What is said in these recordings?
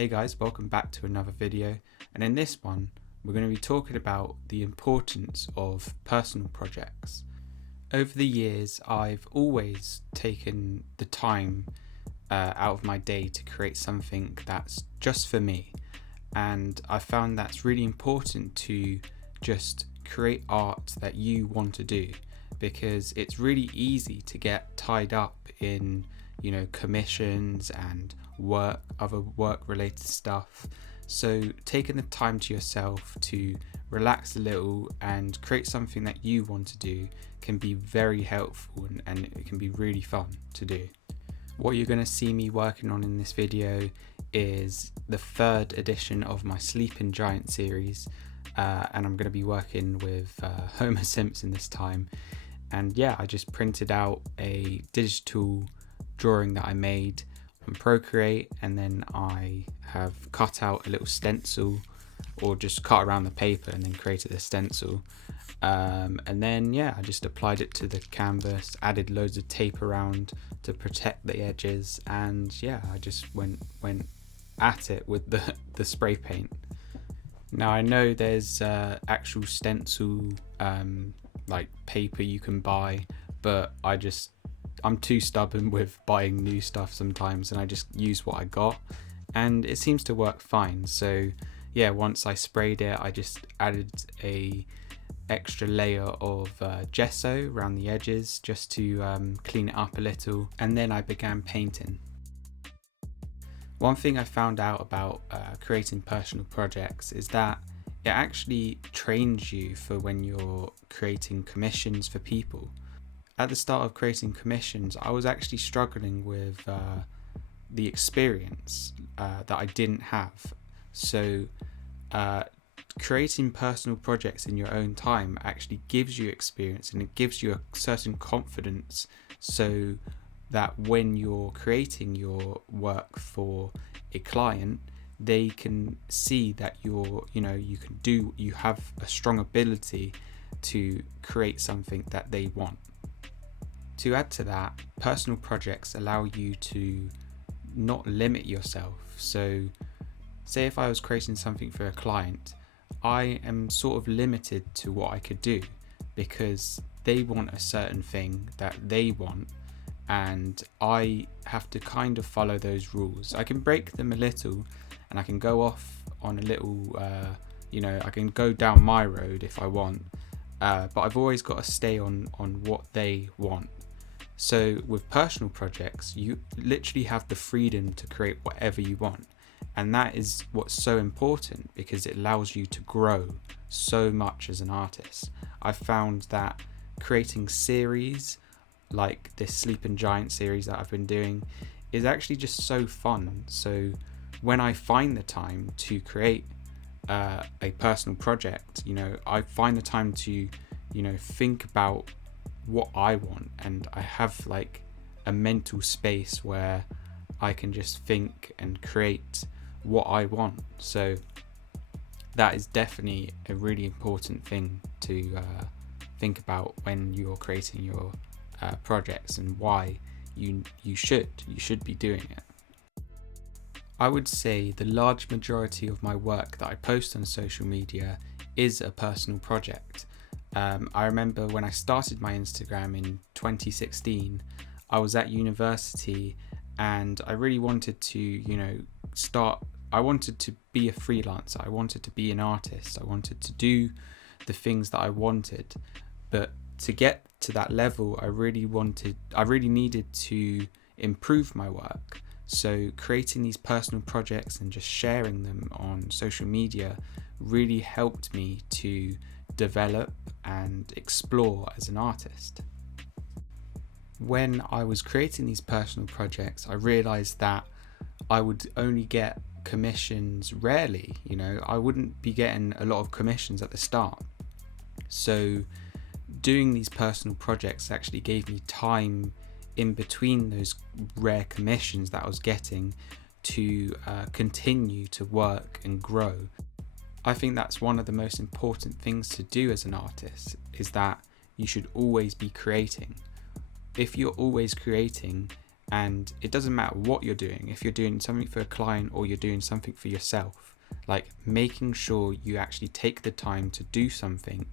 Hey guys, welcome back to another video, and in this one we're going to be talking about the importance of personal projects. Over the years I've always taken the time out of my day to create something that's just for me, and I found that's really important to just create art that you want to do, because it's really easy to get tied up in commissions and other work related stuff. So taking the time to yourself to relax a little and create something that you want to do can be very helpful, and it can be really fun to do. What you're going to see me working on in this video is the third edition of my Sleeping Giant series, and I'm going to be working with Homer Simpson this time. And yeah, I just printed out a digital drawing that I made on Procreate, and then I have cut out a little stencil, or just cut around the paper and then created a stencil, and then I just applied it to the canvas, added loads of tape around to protect the edges, and I just went at it with the spray paint. Now I know there's actual stencil like paper you can buy, but I'm too stubborn with buying new stuff sometimes, and I just use what I got, and it seems to work fine. So once I sprayed it, I just added a extra layer of gesso around the edges just to clean it up a little, and then I began painting. One thing I found out about creating personal projects is that it actually trains you for when you're creating commissions for people. At the start of creating commissions, I was actually struggling with the experience that I didn't have. So creating personal projects in your own time actually gives you experience, and it gives you a certain confidence, so that when you're creating your work for a client, they can see that you have a strong ability to create something that they want. To add to that, personal projects allow you to not limit yourself. So say if I was creating something for a client, I am sort of limited to what I could do, because they want a certain thing that they want, and I have to kind of follow those rules. I can break them a little, and I can go off on a little I can go down my road if I want, but I've always got to stay on what they want. So with personal projects, you literally have the freedom to create whatever you want, and that is what's so important, because it allows you to grow so much as an artist. I've found that creating series like this Sleeping Giant series that I've been doing is actually just so fun. So when I find the time to create a personal project, I find the time to think about what I want, and I have like a mental space where I can just think and create what I want. So that is definitely a really important thing to think about when you're creating your projects, and why you should be doing it. I would say the large majority of my work that I post on social media is a personal project. I remember when I started my Instagram in 2016, I was at university, and I really wanted to, I wanted to be a freelancer. I wanted to be an artist. I wanted to do the things that I wanted. But to get to that level, I really needed to improve my work. So creating these personal projects and just sharing them on social media really helped me to develop and explore as an artist. When I was creating these personal projects, I realized that I would only get commissions rarely. I wouldn't be getting a lot of commissions at the start. So doing these personal projects actually gave me time in between those rare commissions that I was getting to continue to work and grow. I think that's one of the most important things to do as an artist, is that you should always be creating. If you're always creating, And it doesn't matter what you're doing, if you're doing something for a client or you're doing something for yourself, like making sure you actually take the time to do something,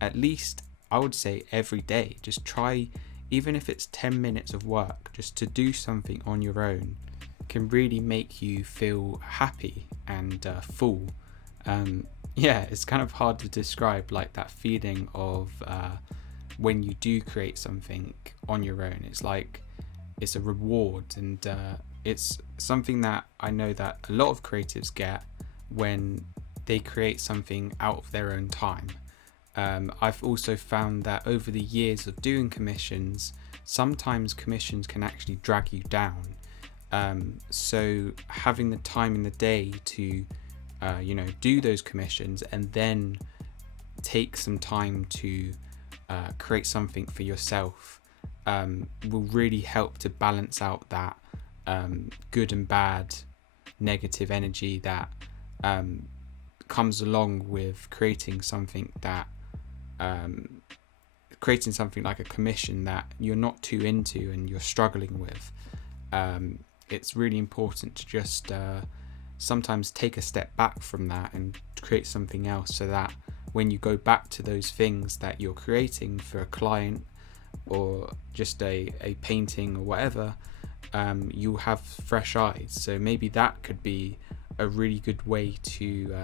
at least I would say every day. Just try, even if it's 10 minutes of work, just to do something on your own can really make you feel happy and full. Yeah, it's kind of hard to describe, like that feeling of when you do create something on your own. It's like it's a reward, and it's something that I know that a lot of creatives get when they create something out of their own time. I've also found that over the years of doing commissions, sometimes commissions can actually drag you down. So having the time in the day to do those commissions, and then take some time to create something for yourself, will really help to balance out that good and bad negative energy that comes along with creating something like a commission that you're not too into and you're struggling with. It's really important to just sometimes take a step back from that and create something else, so that when you go back to those things that you're creating for a client or just a painting or whatever, you'll have fresh eyes. So maybe that could be a really good way to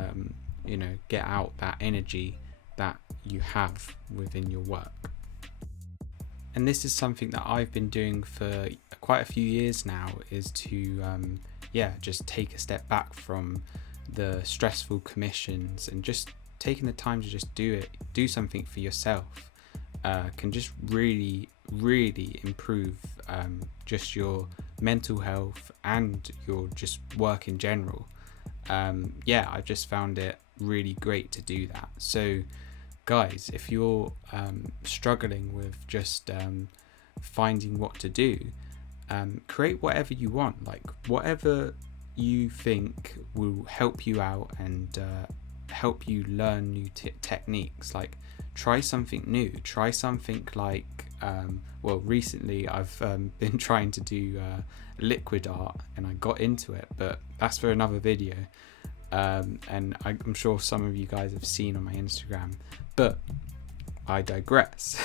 get out that energy that you have within your work. And this is something that I've been doing for quite a few years now, is to just take a step back from the stressful commissions, and just taking the time to just do something for yourself can just really improve just your mental health and your just work in general. I've just found it really great to do that. So guys, if you're struggling with just finding what to do, create whatever you want, like whatever you think will help you out and help you learn new techniques. Like try something new, try something like recently I've been trying to do liquid art, and I got into it, but that's for another video. And I'm sure some of you guys have seen on my Instagram, but I digress.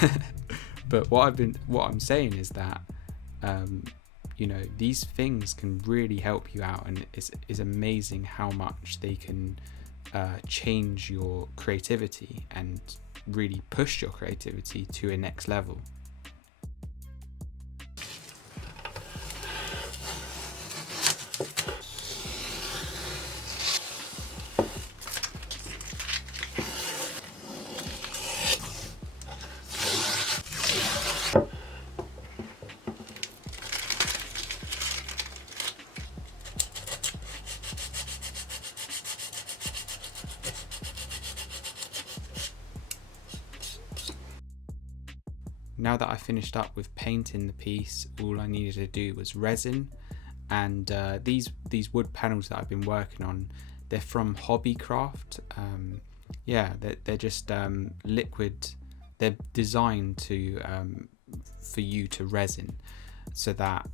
But what I'm saying is that these things can really help you out, and it's amazing how much they can change your creativity and really push your creativity to a next level. Now that I finished up with painting the piece, all I needed to do was resin, and these wood panels that I've been working on, they're from Hobbycraft. They're just liquid. They're designed to for you to resin, so that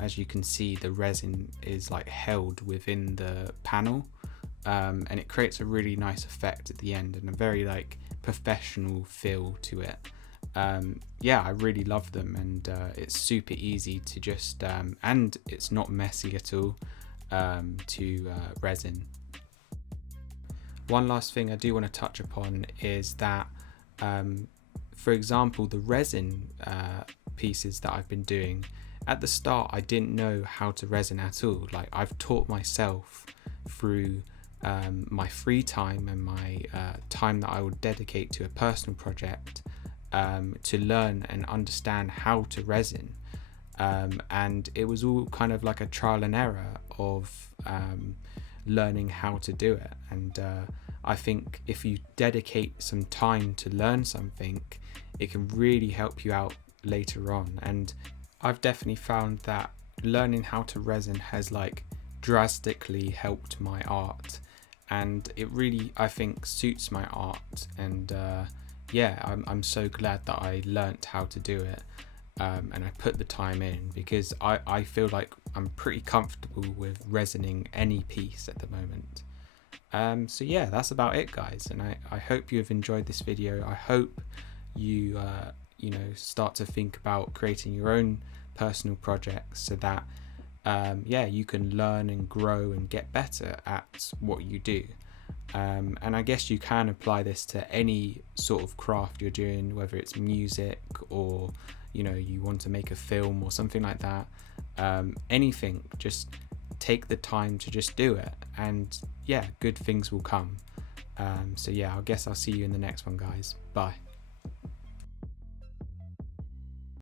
as you can see, the resin is like held within the panel, and it creates a really nice effect at the end and a very like professional feel to it. I really love them, and it's super easy to just and it's not messy at all to resin. One last thing I do want to touch upon is that for example, the resin pieces that I've been doing, at the start I didn't know how to resin at all. Like I've taught myself through my free time and my time that I would dedicate to a personal project to learn and understand how to resin, and it was all kind of like a trial and error of learning how to do it. And I think if you dedicate some time to learn something, it can really help you out later on. And I've definitely found that learning how to resin has like drastically helped my art, and it really, I think, suits my art. And I'm so glad that I learnt how to do it. and I put the time in, because I feel like I'm pretty comfortable with resining any piece at the moment. So yeah, that's about it, guys, and I hope you have enjoyed this video. I hope you start to think about creating your own personal projects, so that you can learn and grow and get better at what you do. And I guess you can apply this to any sort of craft you're doing, whether it's music or you want to make a film or something like that. Anything, just take the time to just do it, and good things will come. So I guess I'll see you in the next one, guys. Bye.